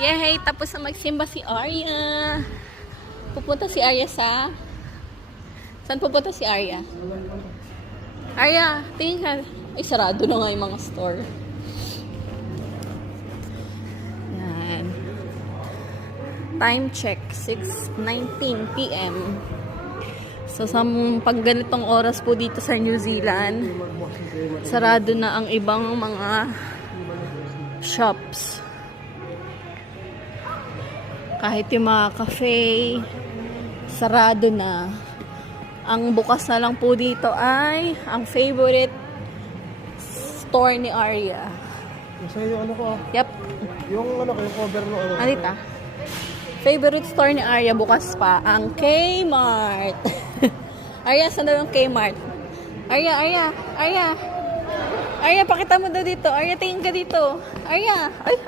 Yay! Tapos na magsimba si Arya. Pupunta si Arya sa... Saan pupunta si Arya? Arya, tingin ka. Ay, sarado na nga yung mga store. Yan. Time check, 6:19 p.m. So, pag ganitong oras po dito sa New Zealand, sarado na ang ibang mga shops. Kahit yung mga cafe, sarado na. Ang bukas na lang po dito ay ang favorite store ni Arya. Kasi yung ano ko, Yep. yung ano ko, yung cover no ano. Anita? Favorite store ni Arya bukas pa, ang Kmart. Arya, saan daw yung Kmart? Arya, pakita mo daw dito. Arya, tingin ka dito. Arya, ay.